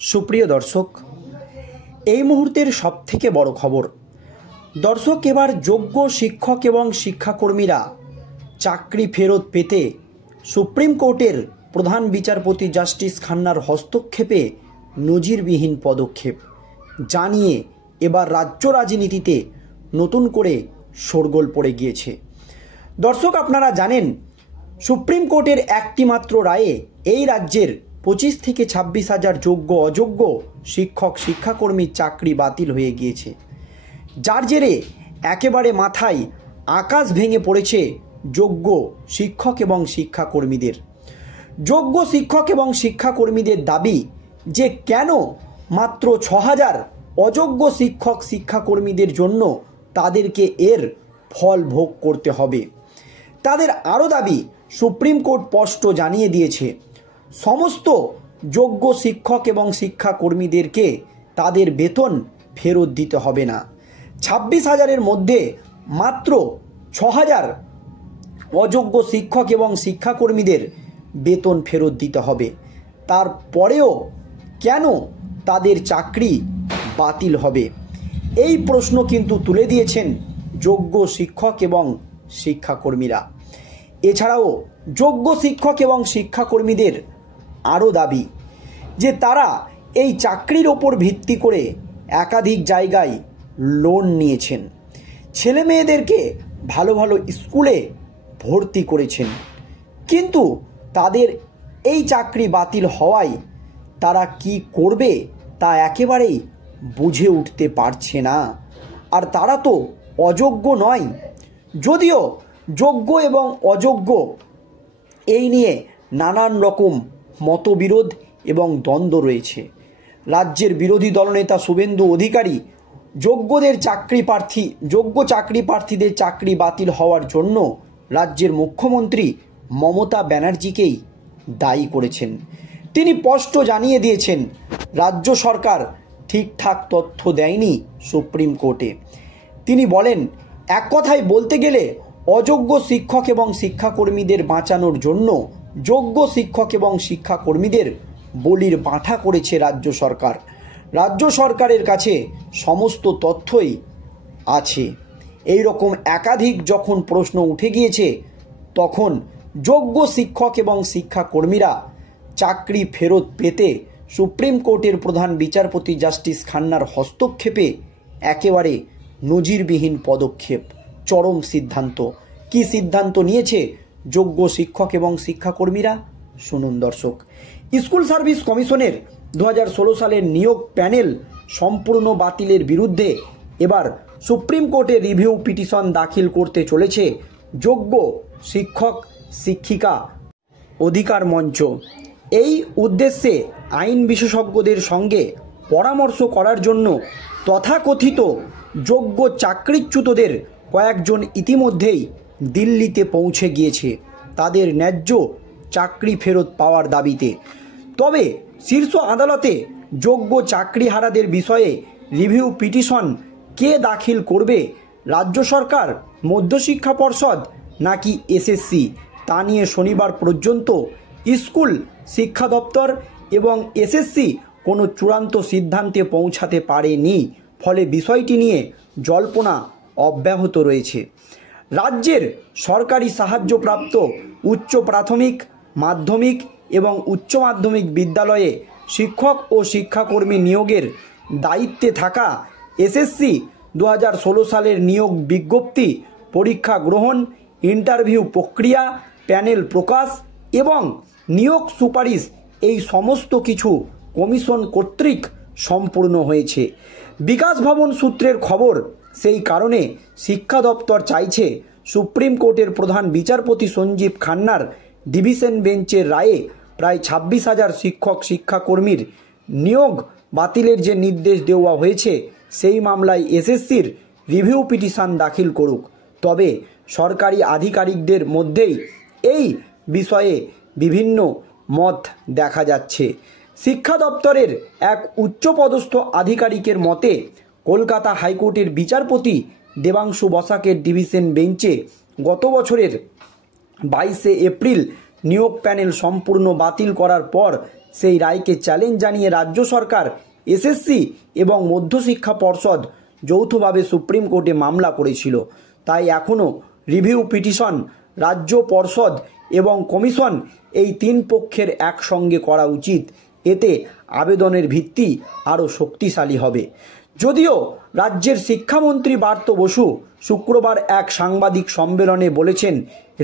সুপ্রিয় দর্শক, এই মুহূর্তের সবথেকে বড় খবর। দর্শক, এবার যোগ্য শিক্ষক এবং শিক্ষাকর্মীরা চাকরি ফেরত পেতে সুপ্রিম কোর্টের প্রধান বিচারপতি জাস্টিস খান্নার হস্তক্ষেপে নজিরবিহীন পদক্ষেপ জানিয়ে এবার রাজ্য রাজনীতিতে নতুন করে শোরগোল পড়ে গিয়েছে। দর্শক, আপনারা জানেন সুপ্রিম কোর্টের একটি মাত্র রায়ে এই রাজ্যের 25 থেকে 26 হাজার যোগ্য অযোগ্য শিক্ষক শিক্ষাকর্মীর চাকরি বাতিল হয়ে গিয়েছে, যার জেরে একেবারে মাথায় আকাশ ভেঙে পড়েছে যোগ্য শিক্ষক এবং শিক্ষাকর্মীদের। যোগ্য শিক্ষক এবং শিক্ষাকর্মীদের দাবি যে কেন মাত্র 6000 অযোগ্য শিক্ষক শিক্ষাকর্মীদের জন্য তাদেরকে এর ফল ভোগ করতে হবে। তাদের আরও দাবি, সুপ্রিম কোর্ট স্পষ্ট জানিয়ে দিয়েছে সমস্ত যোগ্য শিক্ষক এবং শিক্ষাকর্মীদেরকে তাদের বেতন ফেরত দিতে হবে না। 26,000-এর মধ্যে মাত্র 6,000 অযোগ্য শিক্ষক এবং শিক্ষাকর্মীদের বেতন ফেরত দিতে হবে। তারপরেও কেন তাদের চাকরি বাতিল হবে, এই প্রশ্ন কিন্তু তুলে দিয়েছেন যোগ্য শিক্ষক এবং শিক্ষাকর্মীরা। এছাড়াও যোগ্য শিক্ষক এবং শিক্ষাকর্মীদের আরও দাবি যে তারা এই চাকরির ওপর ভিত্তি করে একাধিক জায়গায় লোন নিয়েছেন, ছেলে মেয়েদেরকে ভালো ভালো স্কুলে ভর্তি করেছেন, কিন্তু তাদের এই চাকরি বাতিল হওয়ায় তারা কি করবে তা একেবারেই বুঝে উঠতে পারছে না। আর তারা তো অযোগ্য নয়, যদিও যোগ্য এবং অযোগ্য এই নিয়ে নানান রকম মতবিরোধ এবং দ্বন্দ্ব রয়েছে। রাজ্যের বিরোধী দলনেতা শুভেন্দু অধিকারী যোগ্য চাকরি প্রার্থীদের চাকরি বাতিল হওয়ার জন্য রাজ্যের মুখ্যমন্ত্রী মমতা ব্যানার্জিকেই দায়ী করেছেন। তিনি স্পষ্ট জানিয়ে দিয়েছেন রাজ্য সরকার ঠিকঠাক তথ্য দেয়নি সুপ্রিম কোর্টে। তিনি বলেন, এক কথায় বলতে গেলে অযোগ্য শিক্ষক এবং শিক্ষাকর্মীদের বাঁচানোর জন্য যোগ্য শিক্ষক এবং শিক্ষাকর্মীদের বলির পাঁঠা করেছে রাজ্য সরকার। রাজ্য সরকারের কাছে সমস্ত তথ্যই আছে। এই রকম একাধিক যখন প্রশ্ন উঠে গিয়েছে, তখন যোগ্য শিক্ষক এবং শিক্ষাকর্মীরা চাকরি ফেরত পেতে সুপ্রিম কোর্টের প্রধান বিচারপতি জাস্টিস খান্নার হস্তক্ষেপে একেবারে নজিরবিহীন পদক্ষেপ, চরম সিদ্ধান্ত। কি সিদ্ধান্ত নিয়েছে যোগ্য শিক্ষক এবং শিক্ষাকর্মীরা, শুনুন দর্শক। স্কুল সার্ভিস কমিশনের 2016 সালের নিয়োগ প্যানেল সম্পূর্ণ বাতিলের বিরুদ্ধে এবার সুপ্রিম কোর্টে রিভিউ পিটিশন দাখিল করতে চলেছে যোগ্য শিক্ষক শিক্ষিকা অধিকার মঞ্চ। এই উদ্দেশ্যে আইন বিশেষজ্ঞদের সঙ্গে পরামর্শ করার জন্য তথাকথিত যোগ্য চাকরিচ্যুতদের কয়েকজন ইতিমধ্যেই দিল্লিতে পৌঁছে গিয়েছে তাদের ন্যায্য চাকরি ফেরত পাওয়ার দাবিতে। তবে শীর্ষ আদালতে যোগ্য চাকরিহারাদের বিষয়ে রিভিউ পিটিশন কে দাখিল করবে, রাজ্য সরকার, মধ্যশিক্ষা পর্ষদ নাকি এসএসসি, তা নিয়ে শনিবার পর্যন্ত স্কুল শিক্ষা দপ্তর এবং এসএসসি কোনো চূড়ান্ত সিদ্ধান্তে পৌঁছাতে পারেনি। ফলে বিষয়টি নিয়ে জল্পনা অব্যাহত রয়েছে। রাজ্যের সরকারি সাহায্যপ্রাপ্ত উচ্চ প্রাথমিক, মাধ্যমিক এবং উচ্চ মাধ্যমিক বিদ্যালয়ে শিক্ষক ও শিক্ষাকর্মী নিয়োগের দায়িত্বে থাকা এসএসসি 2016 সালের নিয়োগ বিজ্ঞপ্তি, পরীক্ষা গ্রহণ, ইন্টারভিউ প্রক্রিয়া, প্যানেল প্রকাশ এবং নিয়োগ সুপারিশ এই সমস্ত কিছু কমিশন কর্তৃক সম্পূর্ণ হয়েছে। বিকাশ ভবন সূত্রের খবর, সেই কারণে শিক্ষা দপ্তর চাইছে সুপ্রিম কোর্টের প্রধান বিচারপতি সঞ্জীব খান্নার ডিভিশন বেঞ্চের রায়ে প্রায় 26,000 শিক্ষক শিক্ষাকর্মীর নিয়োগ বাতিলের যে নির্দেশ দেওয়া হয়েছে, সেই মামলায় এসএসসির রিভিউ পিটিশন দাখিল করুক। তবে সরকারি আধিকারিকদের মধ্যেই এই বিষয়ে বিভিন্ন মত দেখা যাচ্ছে। শিক্ষা দপ্তরের এক উচ্চপদস্থ আধিকারিকের মতে, কলকাতা হাইকোর্টের বিচারপতি দেবাংশু বসাকের ডিভিশন বেঞ্চে গত বছরের 22 এপ্রিল নিয়োগ প্যানেল সম্পূর্ণ বাতিল করার পর সেই রায়কে চ্যালেঞ্জ জানিয়ে রাজ্য সরকার, এসএসসি এবং মধ্যশিক্ষা পর্ষদ যৌথভাবে সুপ্রিম কোর্টে মামলা করেছিল। তাই এখনও রিভিউ পিটিশন রাজ্য পর্ষদ এবং কমিশন এই তিন পক্ষের একসঙ্গে করা উচিত। এতে আবেদনের ভিত্তি আরও শক্তিশালী হবে। যদিও রাজ্যের শিক্ষামন্ত্রী ব্রাত্য বসু শুক্রবার এক সাংবাদিক সম্মেলনে বলেছেন,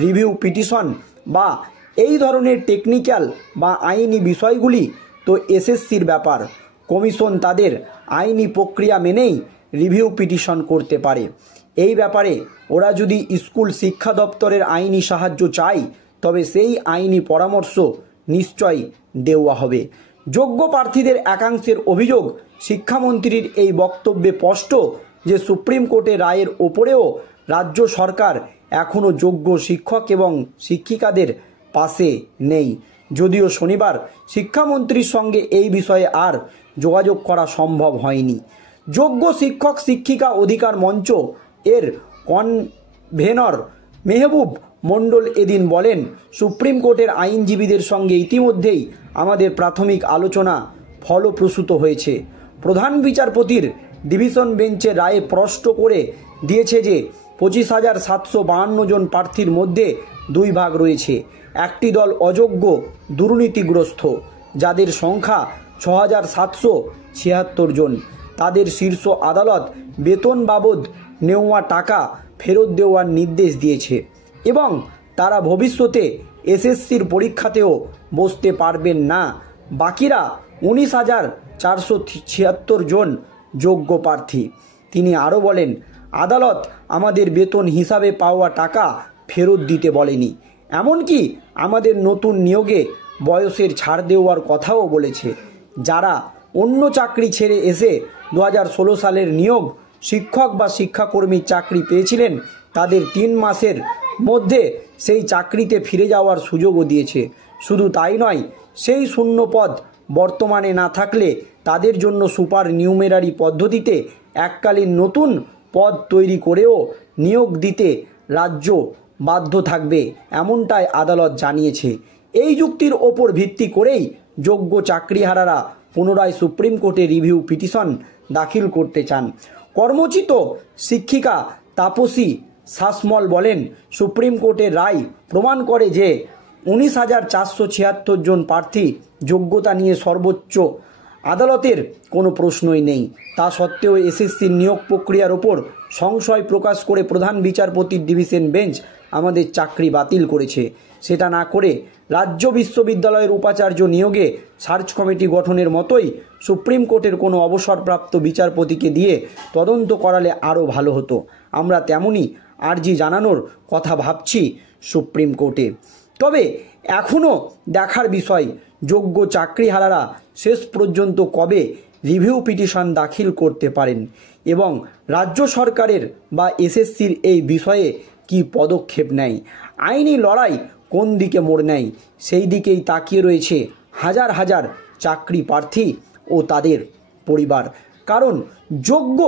রিভিউ পিটিশন বা এই ধরনের টেকনিক্যাল বা আইনি বিষয়গুলি তো এসএসসির ব্যাপার। কমিশন তাদের আইনি প্রক্রিয়া মেনেই রিভিউ পিটিশন করতে পারে। এই ব্যাপারে ওরা যদি স্কুল শিক্ষা দপ্তরের আইনি সাহায্য চায় তবে সেই আইনি পরামর্শ নিশ্চয়ই দেওয়া হবে। যোগ্য প্রার্থীদের একাংশের অভিযোগ, শিক্ষামন্ত্রীর এই বক্তব্যে স্পষ্ট যে সুপ্রিম কোর্টের রায়ের ওপরেও রাজ্য সরকার এখনও যোগ্য শিক্ষক এবং শিক্ষিকাদের পাশে নেই। যদিও শনিবার শিক্ষামন্ত্রীর সঙ্গে এই বিষয়ে আর যোগাযোগ করা সম্ভব হয়নি। যোগ্য শিক্ষক শিক্ষিকা অধিকার মঞ্চ এর কনভেনর মেহবুব মণ্ডল এদিন বলেন, সুপ্রিম কোর্টের আইনজীবীদের সঙ্গে ইতিমধ্যেই আমাদের প্রাথমিক আলোচনা ফলপ্রসূ হয়েছে। প্রধান বিচারপতির ডিভিশন বেঞ্চের রায়ে স্পষ্ট করে দিয়েছে যে 25,752 জন প্রার্থীর মধ্যে দুই ভাগ রয়েছে। একটি দল অযোগ্য, দুর্নীতিগ্রস্ত, যাদের সংখ্যা 6,776 জন। তাদের শীর্ষ আদালত বেতন বাবদ নেওয়া টাকা ফেরত দেওয়ার নির্দেশ দিয়েছে এবং তারা ভবিষ্যতে এসএসসির পরীক্ষাতেও বসতে পারবেন না। বাকিরা 19,476 জন যোগ্য প্রার্থী। তিনি আরও বলেন, আদালত আমাদের বেতন হিসাবে পাওয়া টাকা ফেরত দিতে বলেনি, এমনকি আমাদের নতুন নিয়োগে বয়সের ছাড় দেওয়ার কথাও বলেছে। যারা অন্য চাকরি ছেড়ে এসে 2016 সালের নিয়োগ শিক্ষক বা শিক্ষাকর্মীর চাকরি পেয়েছিলেন, তাদের 3 মাসের মধ্যে সেই চাকরিতে ফিরে যাওয়ার সুযোগও দিয়েছে। শুধু তাই নয়, সেই শূন্য পদ বর্তমানে না থাকলে তাদের জন্য সুপার নিউমেরারি পদ্ধতিতে এককালীন নতুন পদ তৈরি করেও নিয়োগ দিতে রাজ্য বাধ্য থাকবে, এমনটাই আদালত জানিয়েছে। এই যুক্তির ওপর ভিত্তি করেই যোগ্য চাকরিহারারা পুনরায় সুপ্রিম কোর্টে রিভিউ পিটিশন দাখিল করতে চান। কর্মচ্যুত শিক্ষিকা তাপসী শাসমল বলেন, সুপ্রিম কোর্টের রায় প্রমাণ করে যে 19,476 জন প্রার্থী যোগ্যতা নিয়ে সর্বোচ্চ আদালতের কোনো প্রশ্নই নেই। তা সত্ত্বেও এসএসসির নিয়োগ প্রক্রিয়ার ওপর সংশয় প্রকাশ করে প্রধান বিচারপতির ডিভিশন বেঞ্চ আমাদের চাকরি বাতিল করেছে। সেটা না করে রাজ্য বিশ্ববিদ্যালয়ের উপাচার্য নিয়োগে সার্চ কমিটি গঠনের মতোই সুপ্রিম কোর্টের কোনো অবসরপ্রাপ্ত বিচারপতিকে দিয়ে তদন্ত করালে আরও ভালো হতো। আমরা তেমনই আর্জি জানানোর কথা ভাবছি সুপ্রিম কোর্টে। তবে এখনও দেখার বিষয়, যোগ্য চাকরিহারারা শেষ পর্যন্ত কবে রিভিউ পিটিশন দাখিল করতে পারেন এবং রাজ্য সরকারের বা এসএসসির এই বিষয়ে কি পদক্ষেপ নেয়। আইনি লড়াই কোন দিকে মোড় নেয় সেই দিকেই তাকিয়ে রয়েছে হাজার হাজার চাকরি প্রার্থী ও তাদের পরিবার। কারণ যোগ্য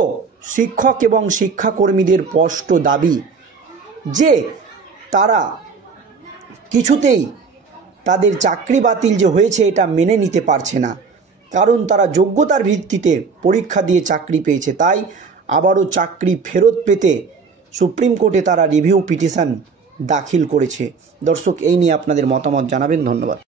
শিক্ষক এবং শিক্ষাকর্মীদের স্পষ্ট দাবি যে তারা কিছুতেই তাদের চাকরি বাতিল যে হয়েছে এটা মেনে নিতে পারছে না, কারণ তারা যোগ্যতার ভিত্তিতে পরীক্ষা দিয়ে চাকরি পেয়েছে। তাই আবারও চাকরি ফেরত পেতে সুপ্রিম কোর্টে তারা রিভিউ পিটিশন দাখিল করেছে। দর্শক, এই নিয়ে আপনাদের মতামত জানাবেন। ধন্যবাদ।